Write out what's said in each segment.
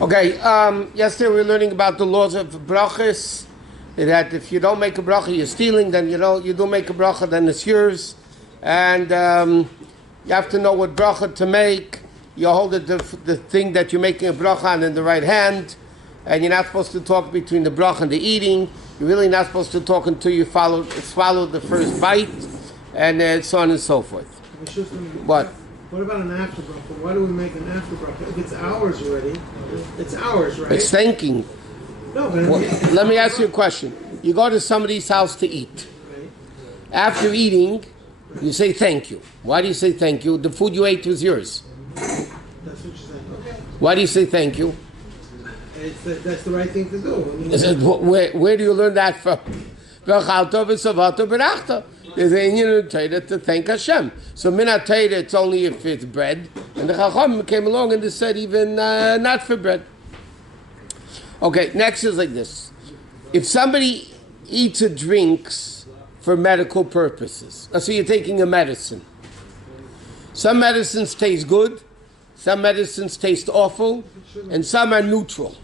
Okay, yesterday we were learning about the laws of Brachos. That if you don't make a bracha, you're stealing. Then you do make a bracha, then it's yours. And you have to know what bracha to make. You hold the thing that you're making a bracha on in the right hand. And you're not supposed to talk between the bracha and the eating. You're really not supposed to talk until you swallow the first bite. And so on and so forth. What? What about an after bracha? Why do we make an after bracha? If it's ours already, it's ours, right? It's thanking. No, but Let me ask you a question. You go to somebody's house to eat. Right. After eating, you say thank you. Why do you say thank you? The food you ate was yours. That's what you're saying. Okay. Why do you say thank you? That's the right thing to do. I mean, I said, where do you learn that from? There's a Indian Torah to thank Hashem. So Minat Torah, it's only if it's bread. And the Chacham came along and they said even not for bread. Okay, next is like this. If somebody eats or drinks for medical purposes, let's say you're taking a medicine. Some medicines taste good, some medicines taste awful, and some are neutral.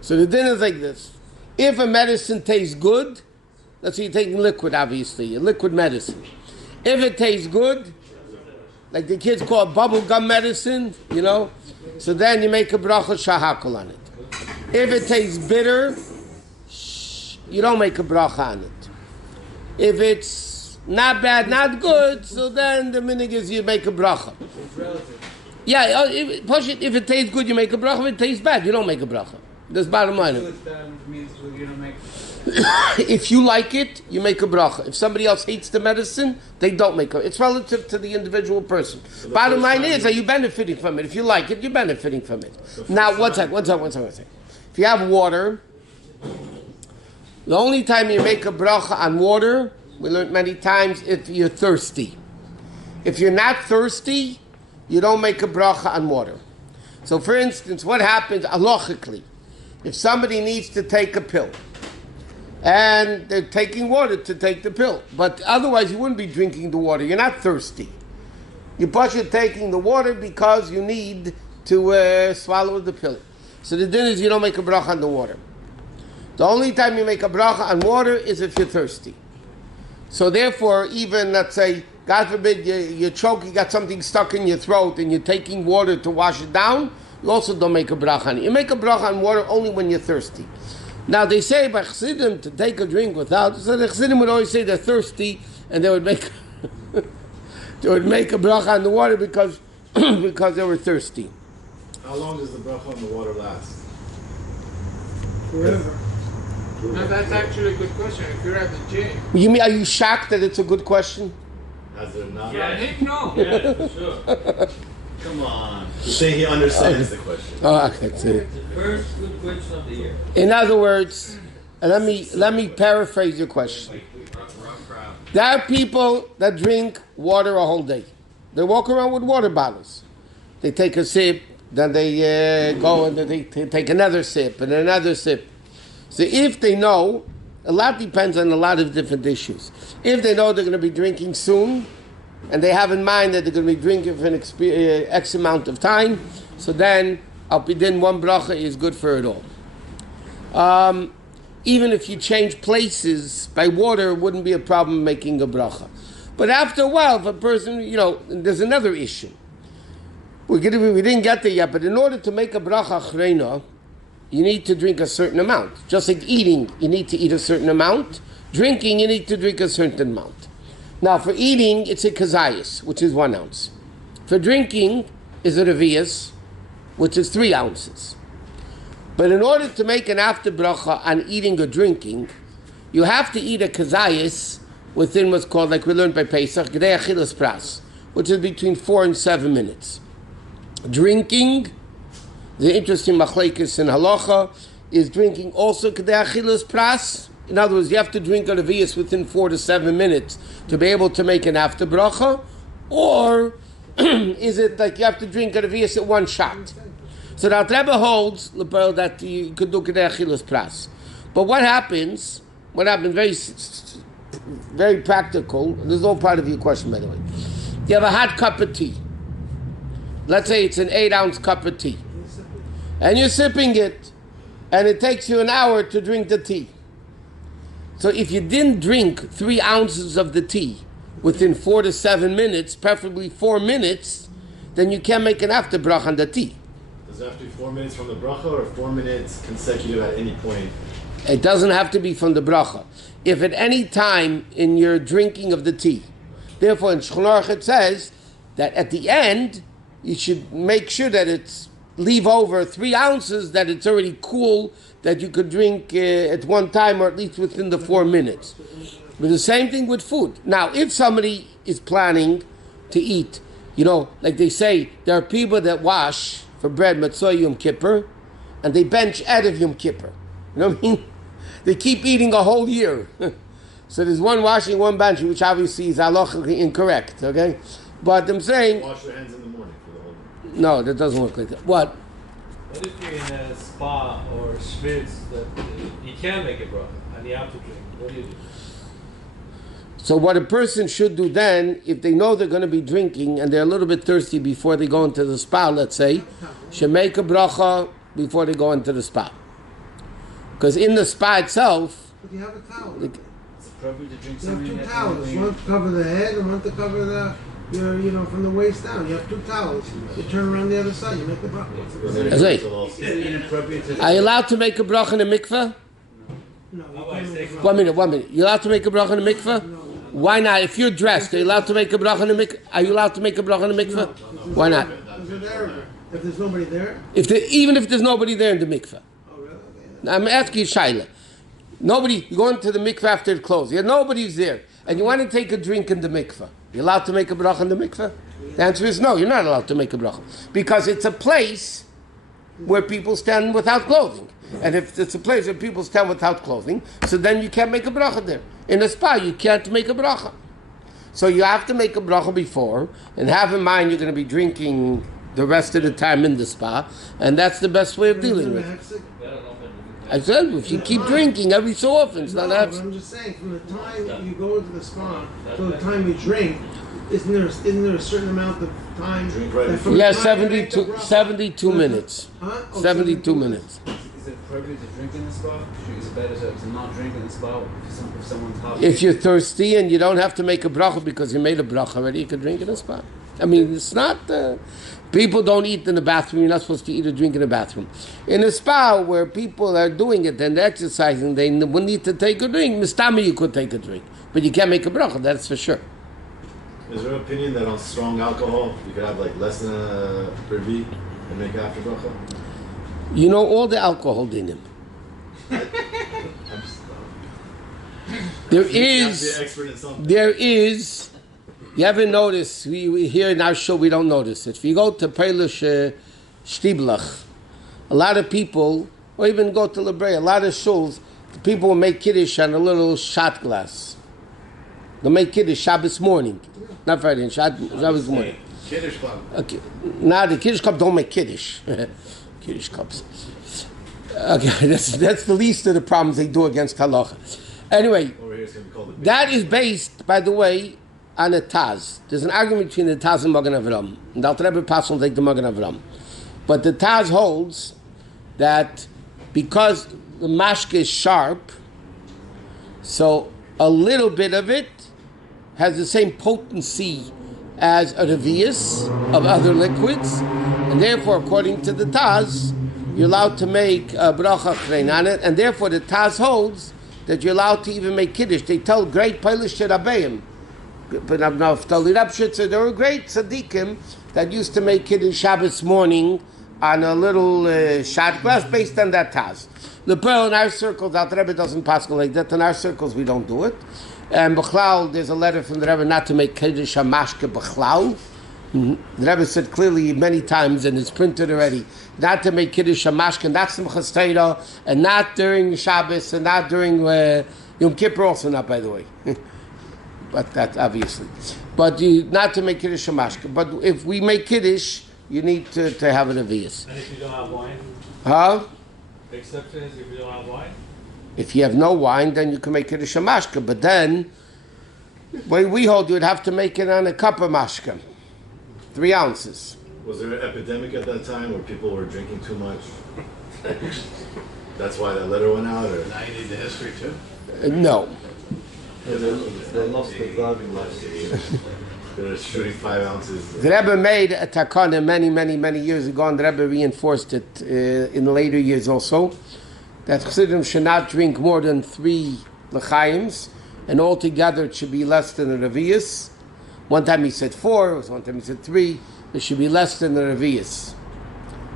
So the din is like this. If a medicine tastes good, let's say you're taking liquid, obviously, a liquid medicine. If it tastes good, like the kids call it bubble gum medicine, so then you make a bracha shahakol on it. If it tastes bitter, you don't make a bracha on it. If it's not bad, not good, so then the minig is you make a bracha. Yeah, if it tastes good, you make a bracha. If it tastes bad, you don't make a bracha. That's bottom line. If you like it, you make a bracha. If somebody else hates the medicine, they don't make it. It's relative to the individual person. Bottom line is, are you benefiting from it? If you like it, you're benefiting from it. Now, one second. If you have water, the only time you make a bracha on water, we learned many times, if you're thirsty. If you're not thirsty, you don't make a bracha on water. So, for instance, what happens halachically? If somebody needs to take a pill, and they're taking water to take the pill, but otherwise you wouldn't be drinking the water. You're not thirsty. You're taking the water because you need to swallow the pill. So the din is you don't make a bracha on the water. The only time you make a bracha on water is if you're thirsty. So therefore, even, let's say, God forbid, you're choking, you got something stuck in your throat, and you're taking water to wash it down, you also don't make a bracha on it. You make a bracha on water only when you're thirsty. Now they say by Chassidim to take a drink without, so the Chassidim would always say they're thirsty, and they would make a bracha on the water because they were thirsty. How long does the bracha on the water last? forever. No, that's actually a good question. If you're at the gym. Are you shocked that it's a good question? Has there not? Yeah, Nick, no. Yeah, for sure. Come on. You say he understands the question. Oh, okay, that's it. First good question of the year. In other words, let me paraphrase your question. There are people that drink water a whole day. They walk around with water bottles. They take a sip, then they go and they take another sip and another sip. So if they know, a lot depends on a lot of different issues. If they know they're going to be drinking soon, and they have in mind that they're going to be drinking for an X amount of time, so then one bracha is good for it all. Even if you change places by water, it wouldn't be a problem making a bracha. But after a while, if a person, there's another issue. We didn't get there yet, but in order to make a bracha chreina, you need to drink a certain amount. Just like eating, you need to eat a certain amount. Drinking, you need to drink a certain amount. Now, for eating, it's a concise, which is 1 ounce. For drinking, is a revius, which is 3 ounces. But in order to make an after bracha on eating or drinking, you have to eat a concise within what's called, like we learned by Pesach, Gdei Achilas Pras, which is between 4 and 7 minutes. Drinking, the interesting machlekes in halacha, is drinking also Gdei Achilas Pras. In other words, you have to drink a revius within 4 to 7 minutes to be able to make an after bracha, or is it like you have to drink a revius at one shot? So the Rebbe holds that you could do Kedei Achilas Pras. But what happens, very, very practical, this is all part of your question, by the way. You have a hot cup of tea. Let's say it's an 8-ounce cup of tea. and you're sipping it, and it takes you an hour to drink the tea. So if you didn't drink 3 ounces of the tea within 4 to 7 minutes, preferably 4 minutes, then you can't make an after bracha on the tea. Does it have to be 4 minutes from the bracha or 4 minutes consecutive at any point? It doesn't have to be from the bracha. If at any time in your drinking of the tea, therefore in Shulchan Aruch it says that at the end, you should make sure that it's leave over 3 ounces, that it's already cool, that you could drink at one time or at least within the 4 minutes. But the same thing with food. Now, if somebody is planning to eat, like they say, there are people that wash for bread Matzah Yom Kippur, and they bench out of Yom Kippur. You know what I mean? They keep eating a whole year. So there's one washing, one benching, which obviously is halachically incorrect, okay? But I'm saying... Wash your hands in the morning for the whole day. No, that doesn't work like that. What? What if you're in a spa or spirits that you can't make a bracha and you have to drink? What do you do? So what a person should do then, if they know they're going to be drinking and they're a little bit thirsty before they go into the spa, let's say, should make a bracha before they go into the spa. Because in the spa itself... But you have a towel. It's appropriate to drink You have something 2 towels. One to cover the head and one to cover from the waist down. You have 2 towels. You turn around the other side, you make the bracha. That's right. Is it inappropriate to... Are you allowed to make a bracha in a mikveh? No, you How about can't I make say- a bracha. 1 minute, 1 minute. You allowed to make a bracha in a mikveh? Why not? If you're dressed, are you allowed to make a bracha in a mikveh? Are you allowed to make a bracha in a mikveh? Why not? Because they're there. If there's nobody there? Even if there's nobody there in the mikveh. Oh, really? Okay. I'm asking you, Shaila. You go into the mikveh after it closes. Nobody's there. And you want to take a drink in the mikveh. You allowed to make a bracha in the mikveh? The answer is no, you're not allowed to make a bracha. Because it's a place where people stand without clothing. And if it's a place where people stand without clothing, so then you can't make a bracha there. In a spa, you can't make a bracha. So you have to make a bracha before, and have in mind you're going to be drinking the rest of the time in the spa, and that's the best way of dealing with it. I said, if you keep drinking every so often, it's not but happening. I'm just saying, from the time you go into the spa till the time you drink, isn't there a certain amount of time? Drink right that from Yeah, the time you make the 72 bracha- minutes. Huh? Oh, 72 minutes. Is it appropriate to drink in the spa? Is it better to not drink in the spa if someone's hot? If you're thirsty and you don't have to make a bracha because you made a bracha already, you can drink in a spa. I mean, it's not... people don't eat in the bathroom. You're not supposed to eat or drink in the bathroom. In a spa where people are doing it and they're exercising, they will need to take a drink. Mistami, you could take a drink. But you can't make a bracha, that's for sure. Is there an opinion that on strong alcohol you could have like less than a revi and make after bracha? You know all the alcohol in him. I'm just, There you have to be is... an expert in something. There is, you haven't noticed, we here in our show we don't notice it. If you go to Peilish Shtiblach, a lot of people, or even go to Lebrei, a lot of shuls, the people will make Kiddush on a little shot glass. They'll make Kiddush Shabbos morning, not Friday, Shabbos morning. Kiddush club. Okay. Now the Kiddush cup don't make Kiddush. Kiddush cups. Okay, that's the least of the problems they do against halacha. Anyway, Over here it's going to be called the big that is based, by the way, on a Taz. There's an argument between the Taz and Magen Avram. And the Alter Rebbe Pass will take the Magen Avram. But the Taz holds that because the mashke is sharp, so a little bit of it has the same potency as a revius of other liquids, and therefore, according to the Taz, you're allowed to make a bracha chrein on it, and therefore the Taz holds that you're allowed to even make kiddush. They tell great Peilish Rabbeim, but Naftali Rabshitzer, there were great tzaddikim that used to make kiddush Shabbos morning on a little shot glass based on that Taz. The pearl in our circles, the Rebbe doesn't pass like that. In our circles, we don't do it. And Bechlal, there's a letter from the Rebbe not to make Kiddush HaMashke Bechlal. The Rebbe said clearly many times, and it's printed already, not to make Kiddush HaMashke, and not Simchas Torah, and not during Shabbos, and not during Yom Kippur, also not, by the way. But that, obviously. But not to make Kiddush HaMashke. But if we make Kiddush, you need to have an avias. And if you don't have wine? Huh? The exception is if you don't have wine? If you have no wine, then you can make it a shamashka. But then, the way we hold, you would have to make it on a cup of mashka, 3 ounces. Was there an epidemic at that time where people were drinking too much? That's why that letter went out, or? Now you need the history too. No. Yeah, they lost the driving license. They're shooting 5 ounces. The Rebbe made a takana many years ago, and the Rebbe reinforced it in later years also, that Chassidim should not drink more than 3 l'chaims, and altogether it should be less than a revius. One time he said 4, one time he said 3. It should be less than a revius.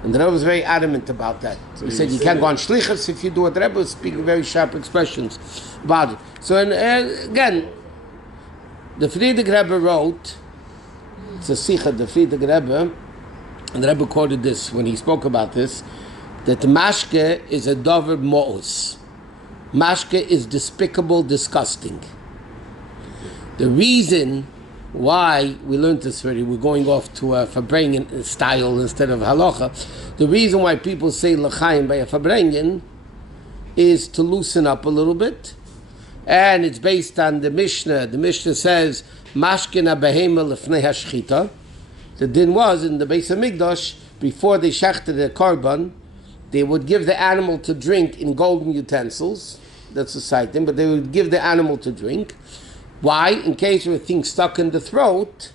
And the Rebbe was very adamant about that. He said you can't go on shlichus if you do it. The Rebbe was speaking very sharp expressions about it. So again, the Friedrich Rebbe wrote, it's a sikha, the Friedrich Rebbe, and the Rebbe quoted this when he spoke about this, that mashke is a dover mo'us. Mashke is despicable, disgusting. The reason why we learned this already, we're going off to a Fabrengen style instead of halacha. The reason why people say l'chaim by a Fabrengen is to loosen up a little bit, and it's based on the Mishnah. The Mishnah says mashkina behema lefnei hashchita. The din was in the Beis Hamikdash, before they shechted the korban, they would give the animal to drink in golden utensils. That's a side thing, but they would give the animal to drink. Why? In case there were things stuck in the throat,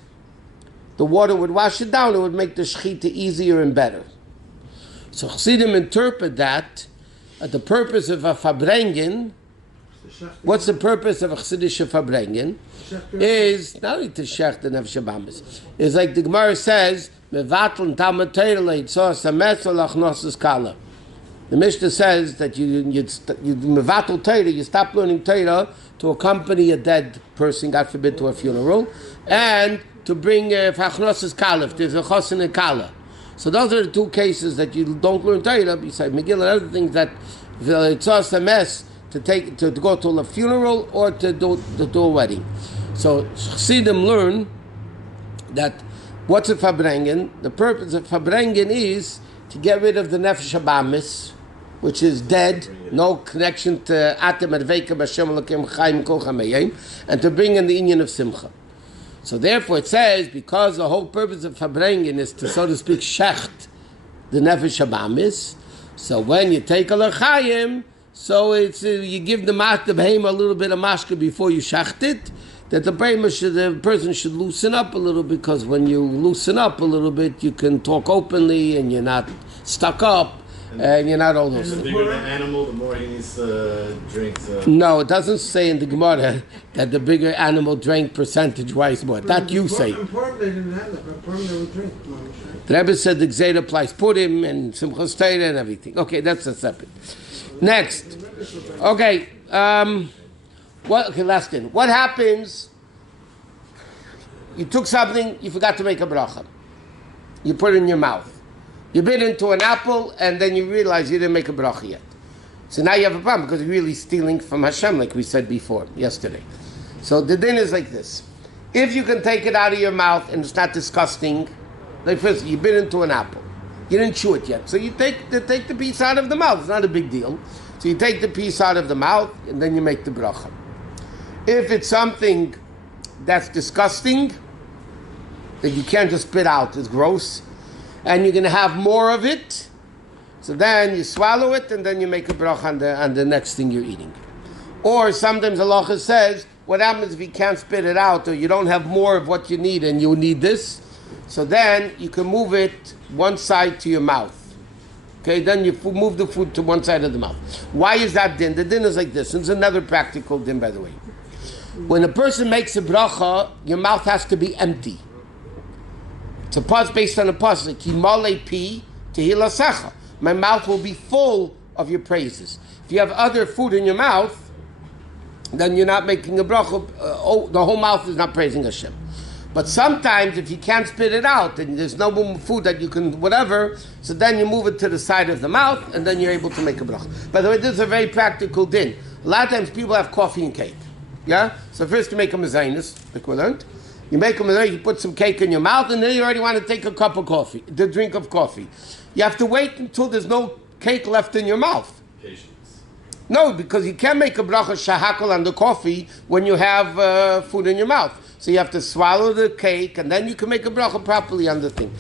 the water would wash it down. It would make the shechita easier and better. So Chassidim interpret that the purpose of a fabrengen. What's the purpose of a chassidish fabrengen? Is not only to shech the nefesh habamis. It's like the Gemara says, mevatl tamad Torah leitzos hametz olachnosus kala. The Mishnah says that you mevatel Torah, you stop learning Torah to accompany a dead person, God forbid, to a funeral, and to bring fachnosus kala, if there's a chos and a kala. So those are the 2 cases that you don't learn Torah, besides Megillah and other things, that it's a mess to go to a funeral or to do a wedding. So Chassidim learn that what's a fabrengen? The purpose of fabrengen is to get rid of the nefesh habamis, which is dead, no connection to Atem Adveika B'Shem Elokim Chaim Kol Chameyim, and to bring in the inyan of Simcha. So therefore it says, because the whole purpose of Fabrengen is to, so to speak, shecht the Nefesh Habamis, so when you take a l'chaim, so it's you give the behema a little bit of mashka before you shecht it, that the person should loosen up a little, because when you loosen up a little bit, you can talk openly and you're not stuck up. And you're not all those things. The bigger the animal, the more he needs to drink. No, it doesn't say in the Gemara that the bigger animal drank percentage-wise more. That you say. Important they didn't have that, but important they would drink. The Rebbe said the Gzeira applies Purim and Simchas Torah and everything. Okay, that's a separate. Next. Okay. Last thing. What happens? You took something, you forgot to make a bracha. You put it in your mouth. You bit into an apple, and then you realize you didn't make a bracha yet. So now you have a problem, because you're really stealing from Hashem, like we said before, yesterday. So the din is like this. If you can take it out of your mouth, and it's not disgusting, like first, you bit into an apple. You didn't chew it yet. So you take the piece out of the mouth. It's not a big deal. So you take the piece out of the mouth, and then you make the bracha. If it's something that's disgusting, that you can't just spit out, it's gross, and you're going to have more of it, so then you swallow it, and then you make a bracha on the next thing you're eating. Or sometimes halacha says, what happens if you can't spit it out, or you don't have more of what you need, and you need this, so then you can move it one side to your mouth. Okay, then you move the food to one side of the mouth. Why is that din? The din is like this. It's another practical din, by the way. When a person makes a bracha, your mouth has to be empty. It's a pause based on a pasuk. Kimale pi tehilasecha. My mouth will be full of your praises. If you have other food in your mouth, then you're not making a bracha. The whole mouth is not praising Hashem. But sometimes, if you can't spit it out and there's no more food that you can whatever, so then you move it to the side of the mouth, and then you're able to make a bracha. By the way, this is a very practical din. A lot of times people have coffee and cake. Yeah. So first you make a mezainis, like we learned. You make them, you put some cake in your mouth, and then you already want to take a cup of coffee, the drink of coffee. You have to wait until there's no cake left in your mouth. Patience. No, because you can't make a bracha shahakal on the coffee when you have food in your mouth. So you have to swallow the cake, and then you can make a bracha properly on the thing.